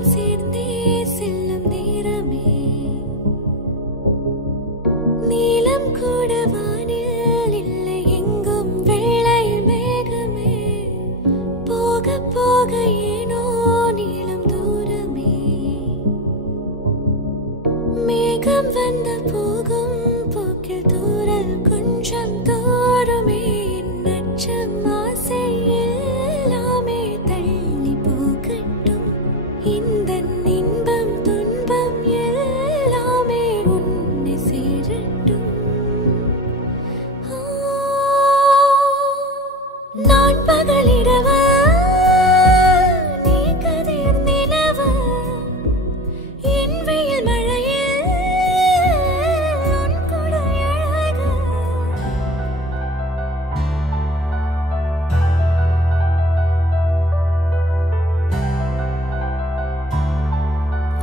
காலம் சேர்ந்தே செல்லும் நேரமே நீலம் கூட வானில் இல்லை எங்கும் வெள்ளை மேகமே போக போக ஏனோ நீளும் தூரமே மேகம் வந்த போகும் போக்கில் தூரல் கொஞ்சம் தோறுமே நச்சம் ஆசை எல்லாமே தள்ளி போகட்டும் இந்த இன்பம் துன்பம் எல்லாமே உன்னை சேரட்டும் நான் பகலிரவு நீ கதிர் நிலவு என் வெயில் மழையில் உன் கொடை அழகு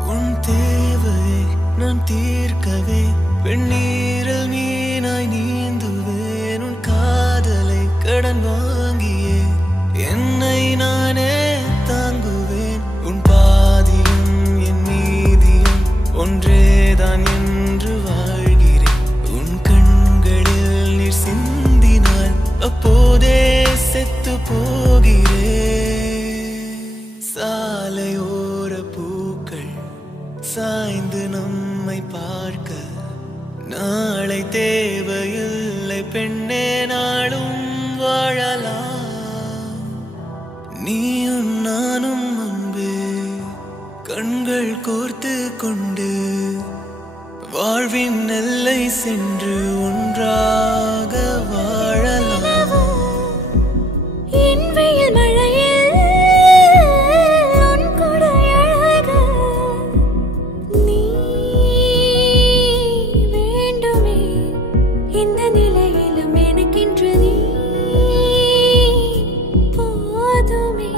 உன் தேவையை நான் தீர்க்கவே வெண்ணீரில் மீனாய் நீந்துவேன் உன் காதலை கடன் வாங்கியே என்னை நானே தாங்குவேன் உன் பாதியும் என் மீதியும் ஒன்றேதான் என்று வாழ்கிறேன் உன் கண்களில் நீர் சிந்தினால் அப்போதே செத்து போகிறேன் சாலையோர பூக்கள் சாய்ந்து நம்மை பார்க்க நாளை தேவையில்லை பெண்ணே நாளும் வாழலாம் நீயும் நானும் அன்பே கண்கள் கோர்த்து கொண்டு வாழ்வின் எல்லை சென்று ஒன்றாக வாழலாம் என் வெயில் மழையில் உன் கொடை அழகு நீ வேண்டுமே இந்த நிலையிலும் எனக்கென்று நீ போதுமே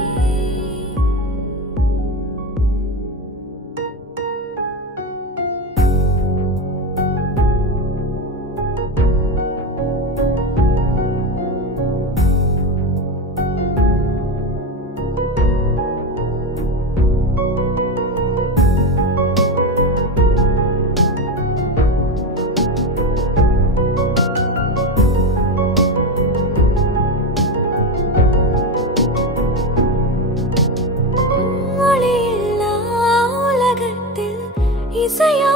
ஒளியில்லா உலகத்தில் இசையா